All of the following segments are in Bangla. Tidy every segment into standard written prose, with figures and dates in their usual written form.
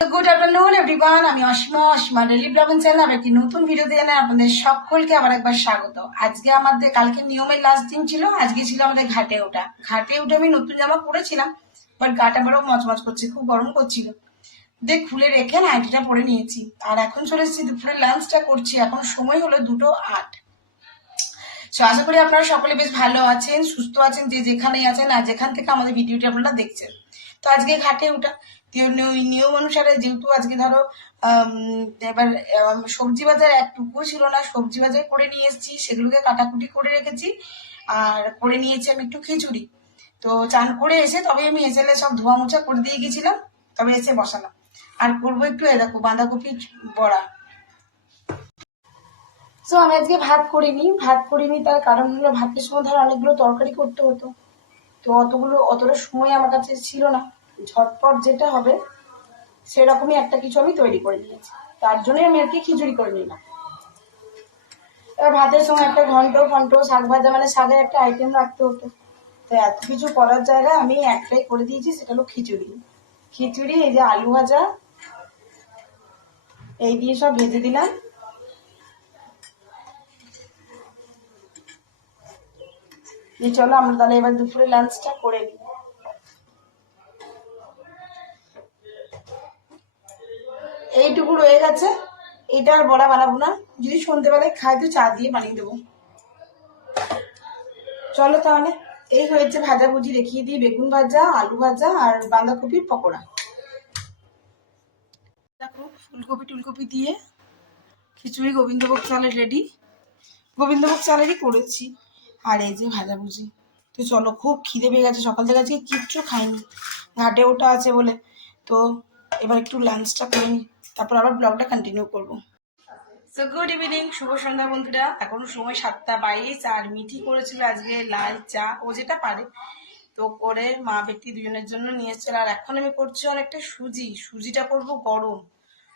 গুড আফটারনুন এভরিওয়ান, আমি অসীমা ডেইলি ব্লগিং চ্যানেল আবার একটি নতুন ভিডিও দিয়ে আপনাদের সকলকে আবার একবার স্বাগত। আজকে আমাদের কালকে নিয়মের লাস্ট দিন ছিল, আজকে ছিল আমাদের ঘাটে ওঠা। ঘাটে উঠে আমি নতুন জামা পরেছিলাম, বাট গাটা বড় মচমচ করছে, খুব গরম করছিল, দিয়ে খুলে রেখে নাইটিটা পরে নিয়েছি। আর এখন চলে এসেছি দুপুরে লাঞ্চটা করছি। এখন সময় হলো 2:08। আশা করি আপনারা সকলে বেশ ভালো আছেন, সুস্থ আছেন, যে যেখানেই আছেন আর যেখান থেকে আমাদের ভিডিওটি আপনারা দেখছেন। তো আজকে ঘাটে ওঠা নিয়ম অনুসারে, যেহেতু আজকে ধরো এবার সবজি বাজার একটুকু ছিল না, সবজি বাজার করে নিয়ে এসেছি, সেগুলোকে কাটাকুটি করে রেখেছি। আর করে নিয়েছি আমি একটু খিচুড়ি। তো চান করে এসে তবে আমি এসেলে সব ধোয়া মোছা করে দিয়ে গেছিলাম, তবে এসে বসালাম। আর করবো একটু দেখো বাঁধাকপি বড়া। তো আমি আজকে ভাত করিনি, তার কারণ হলো ভাতের সময় ধর অনেকগুলো তরকারি করতে হতো, তো অতটা সময় আমার কাছে ছিল না। ঝটপট যেটা হবে সেরকমই একটা কিছু আমি তৈরি করে নিয়েছি, তার জন্যই আমি আর কি খিচুড়ি করে নিলাম। এবার ভাতের সময় একটা ঘন্ট শাক ভাজা, মানে শাকের একটা আইটেম রাখতে হতো, তো এত কিছু করার জায়গায় আমি একটাই করে দিয়েছি, সেটা হলো খিচুড়ি। এই যে আলু ভাজা, এই দিয়ে সব ভেজে দিলাম। চলো আমরা তাহলে এবার দুপুরে লাঞ্চটা করে নিই। এইটুকু রয়ে গেছে, এটা আর বড়া বানাবো না, যদি সন্ধ্যেবেলায় খাই তো চা দিয়ে বানিয়ে দেবো। চলো তাহলে, এই হয়েছে ভাজাভুজি, দেখিয়ে দিই বেগুন ভাজা, আলু ভাজা আর বাঁধাকপির পকোড়া। দেখো ফুলকপি টুলকপি দিয়ে খিচুড়ি গোবিন্দভোগ চালের রেডি, গোবিন্দভোগ চালেরই করেছি। আর এই যে ভাজাভুজি। তো চলো, খুব খিদে পেয়ে গেছে, সকাল থেকে আজকে কিচ্ছু খাইনি, ঘাটে ওটা আছে বলে। তো এবার একটু লাঞ্চটা করে নিই, তারপর আবার ব্লগটা কন্টিনিউ করবো। তো গুড ইভিনিং, শুভ সন্ধ্যা বন্ধুরা। এখন সময় 7:22, আর মিঠি করেছিল আজকে লাল চা, ও যেটা পারে তো করে মা ব্যক্তি দুজনের জন্য নিয়ে এসেছিল। আর এখন আমি করছি অনেকটা সুজিটা করবো গরম।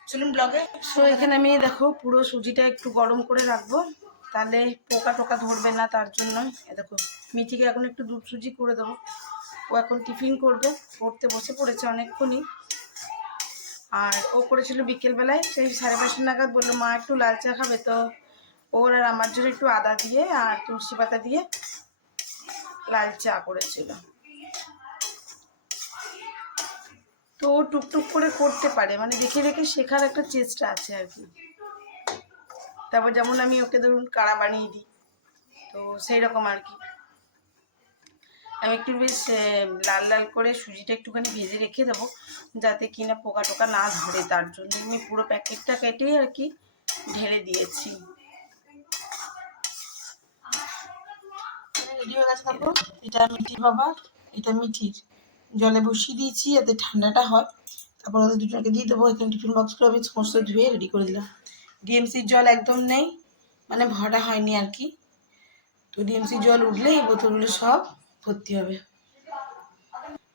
চলুন ব্লগে। তো এখানে আমি দেখো পুরো সুজিটা একটু গরম করে রাখবো, তাহলে পোকা টোকা ধরবে না, তার জন্য। দেখো মিঠিকে এখন একটু দুধ সুজি করে দেবো, ও এখন টিফিন করবে, পড়তে বসে পড়েছে অনেকক্ষণই। আর ও করেছিল বিকেলবেলায়, সেই 5:30 নাগাদ বললো মা একটু লাল চা খাবে, তো ওর আর আমার জন্য একটু আদা দিয়ে আর তুলসী পাতা দিয়ে লাল চা করেছিল। তো ও টুকটুক করে করতে পারে, মানে দেখে দেখে শেখার একটা চেষ্টা আছে আর কি। তারপর যেমন আমি ওকে ধরুন কাড়া বানিয়ে দিই, তো সেই রকম আর কি। আমি একটু বেশ লাল লাল করে সুজিটা একটুখানি ভেজে রেখে দেবো, যাতে কিনা পোকা টোকা না ধরে, তার জন্য আমি পুরো প্যাকেটটা কেটেই আর কি ঢেলে দিয়েছি। রেডি হয়ে গেছে। তারপর এটা মিঠির বাবা, এটা মিঠির জলে বসিয়ে দিয়েছি যাতে ঠান্ডাটা হয়, তারপর ওদের দুজনকে দিয়ে দেবো। এখানে টিফিন বক্সগুলো আমি সমস্ত ধুয়ে রেডি করে দিলাম। ডিএমসির জল একদম নেই, মানে ভরা হয়নি আর কি, তো ডিএমসির জল উঠলেই এই বোতলগুলো সব ভর্তি হবে।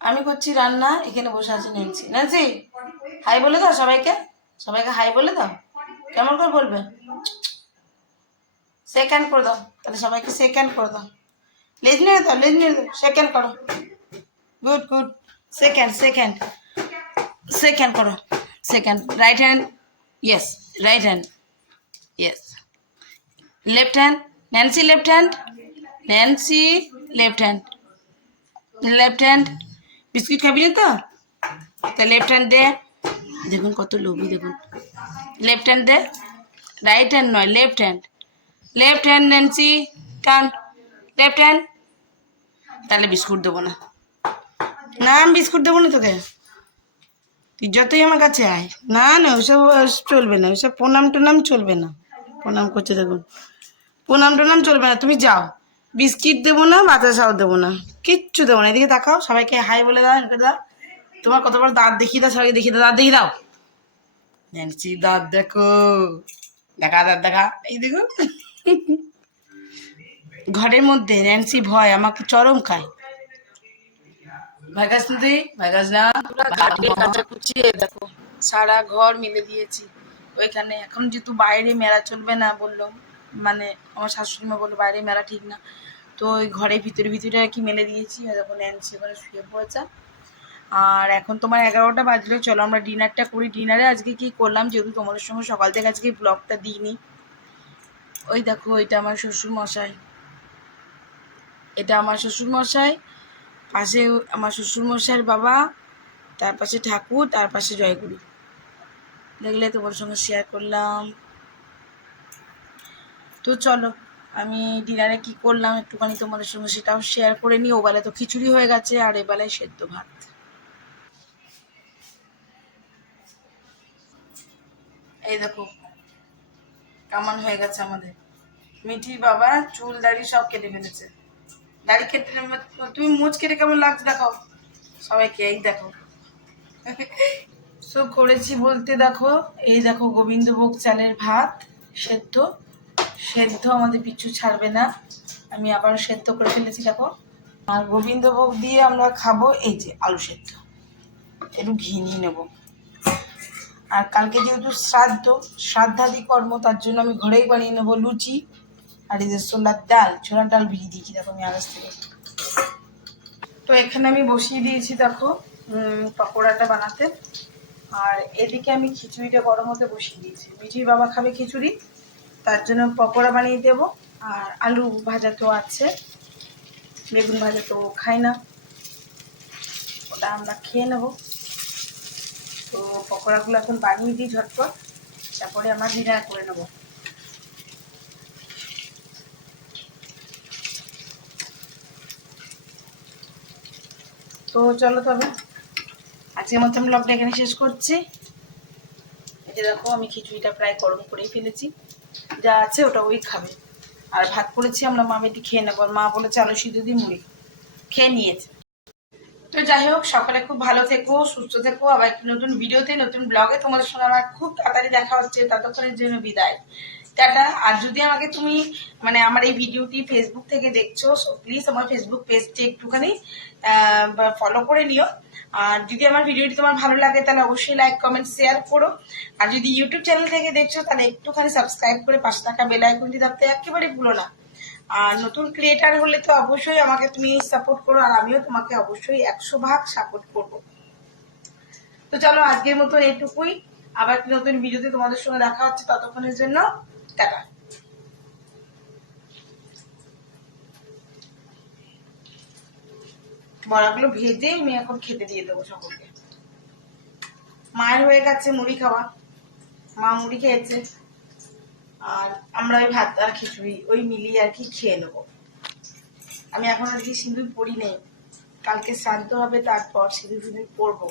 আমি করছি রান্না, এখানে বসে আছি ন্যান্সি হাই বলে দাও সবাইকে, হাই বলে দাও। কেমন করে বলবে? সেকেন্ড করে দাও, তাহলে সবাইকে সেকেন্ড করে দাও। লেজ নিয়ে দাও, সেকেন্ড করো। গুড গুড, সেকেন্ড করো। Second, right hand, yes, right hand, yes, left hand, Nancy left hand, left hand. Biscuit খাবি না তো? তা লেফট হ্যান্ড দে। দেখুন কত লোভী, দেখুন। লেফট হ্যান্ড দে, রাইট হ্যান্ড নয়, লেফট হ্যান্ড ন্যান্সি, টান, লেফট হ্যান্ড। তাহলে বিস্কুট দেবো না, আমি বিস্কুট দেবো না তোকে, তুই যতই আমার কাছে আয়। না ওইসব চলবে না, ওইসব প্রণাম টনাম চলবে না। প্রণাম করছে দেখুন, প্রণাম টনাম চলবে না, তুমি যাও। বিস্কিট দেবো না, বাতাসাও দেবো না, কিচ্ছু দেবো না। এদিকে তাকাও, সবাইকে হাই বলে দাও, এদিকে দাও। তোমার কত বড় দাঁত দেখিয়ে দাও, সবাইকে দেখিয়ে দাও, দাঁত দেখিয়ে দাও। ন্যান্সি দাঁত দেখো, দাঁত দেখা, এই দেখো। ঘরের মধ্যে ন্যান্সি ভয় আমাকে চরম খায়। ভাগাস দিদি, ভাগাস না। দেখো সারা ঘর মিলে দিয়েছি ওইখানে। এখন যেহেতু বাইরে মেলা চলবে না বললো, মানে আমার শাশুড়ি মা বললো বাইরে মেলা ঠিক না, তো ওই ঘরের ভিতরে আর কি মেলে দিয়েছি। দেখো ন্যান্সি এবারে শুয়ে পড়েছে, আর এখন তোমার 11টা বাজলো, চলো আমরা ডিনারটা করি। ডিনারে আজকে কি করলাম, যেহেতু তোমাদের সঙ্গে সকাল থেকে আজকে ব্লগটা দিইনি। ওই দেখো, এটা আমার শ্বশুর মশাই, এটা আমার শ্বশুর মশাই, পাশে আমার শ্বশুর মশাইয়ের বাবা, তার পাশে ঠাকুর, তার পাশে জয়গুরু। দেখলে তোমার সঙ্গে শেয়ার করলাম। তো চলো আমি ডিনারে কি করলাম একটুখানি তোমাদের সঙ্গে সেটাও শেয়ার করে নিই। ওবেলা তো খিচুড়ি হয়ে গেছে, আর এবেলায় সেদ্ধ ভাত। এই দেখো কেমন হয়ে গেছে আমাদের। মিঠির বাবা চুল দাড়ি সব কেটে ফেলেছে। দাড়ি কেটে, তুমি মুছ কেটে কেমন লাগছে দেখো সবাইকে, এই দেখো। সো করেছি বলতে দেখো, এই দেখো গোবিন্দভোগ চালের ভাত সেদ্ধ। সেদ্ধ আমাদের পিছু ছাড়বে না, আমি আবার সেদ্ধ করে ফেলেছি দেখো। আর গোবিন্দভোগ দিয়ে আমরা খাবো এই যে আলু সেদ্ধ, একটু ঘি নিয়ে নেবো। আর কালকে যেহেতু শ্রাদ্ধাদি কর্ম, তার জন্য আমি ঘরেই বানিয়ে নেবো লুচি। আর এই যে ছোলার ডাল ভিজিয়ে দিয়েছি দেখো আমি আগে থেকে। তো এখানে আমি বসিয়ে দিয়েছি দেখো পকোড়াটা বানাতে। আর এদিকে আমি খিচুড়িটা গরম হতে বসিয়ে দিয়েছি। মিঠির বাবা খাবে খিচুড়ি, তার জন্য পকোড়া বানিয়ে দেবো। আর আলু ভাজা তো আছে, বেগুন ভাজা তো খাই না, ওটা আমরা খেয়ে নেবো। তো পকোড়াগুলো এখন বানিয়ে দিই ঝটপট, তারপরে আমরা ডিনার করে নেবো। তো চলো তবে আজকের মতো আমি ব্লগটা এখানে শেষ করছি। এই যে দেখো আমি খিচুড়িটা প্রায় গরম করেই ফেলেছি, যা আছে ওটা ওই খাবে। আর ভাত করেছি আমরা মা বেটি খেয়ে নেবো। মা বলেছে আলু সিদ্ধ দিয়ে মুড়ি, খেয়ে নিয়েছে। তো যাই হোক, সকালে খুব ভালো থেকো, সুস্থ থেকো। আবার একটি নতুন ভিডিওতে নতুন ব্লগে তোমাদের সঙ্গে আমার খুব তাড়াতাড়ি দেখা হচ্ছে। ততক্ষণের জন্য বিদায়, টাটা। আর যদি আমাকে তুমি মানে আমার এই ভিডিওটি ফেসবুক থেকে দেখছো, প্লিজ আমার ফেসবুক পেজটি একটুখানি ফলো করে নিও। আর যদি আমার ভিডিওটি তোমার ভালো লাগে তাহলে অবশ্যই লাইক কমেন্ট শেয়ার করো। আর যদি ইউটিউব চ্যানেল থেকে দেখছো তাহলে একটুখানি সাবস্ক্রাইব করে পাশে থাকা বেল আইকনটি দাবতে একেবারে ভুলো না। আর নতুন ক্রিয়েটার হলে তো অবশ্যই আমাকে তুমি সাপোর্ট করো, আর আমিও তোমাকে অবশ্যই 100 ভাগ সাপোর্ট করবো। তো চলো আজকের মতো এটুকুই, আবার নতুন ভিডিওতে তোমাদের সঙ্গে দেখা হচ্ছে। ততক্ষণের জন্য টাটা। বড়াগুলো ভেজে আমি এখন খেতে দিয়ে দেবো সকলকে। মায়ের হয়ে গেছে মুড়ি খাওয়া, মা মুড়ি খেয়েছে, আর আমরা ওই ভাত আর খিচুড়ি ওই মিলিয়ে আর কি খেয়ে নেবো। আমি এখন আর কি সিঁদুর পরি নেই, কালকে শ্রাদ্ধ হবে, তারপর সিঁদুর পরবো।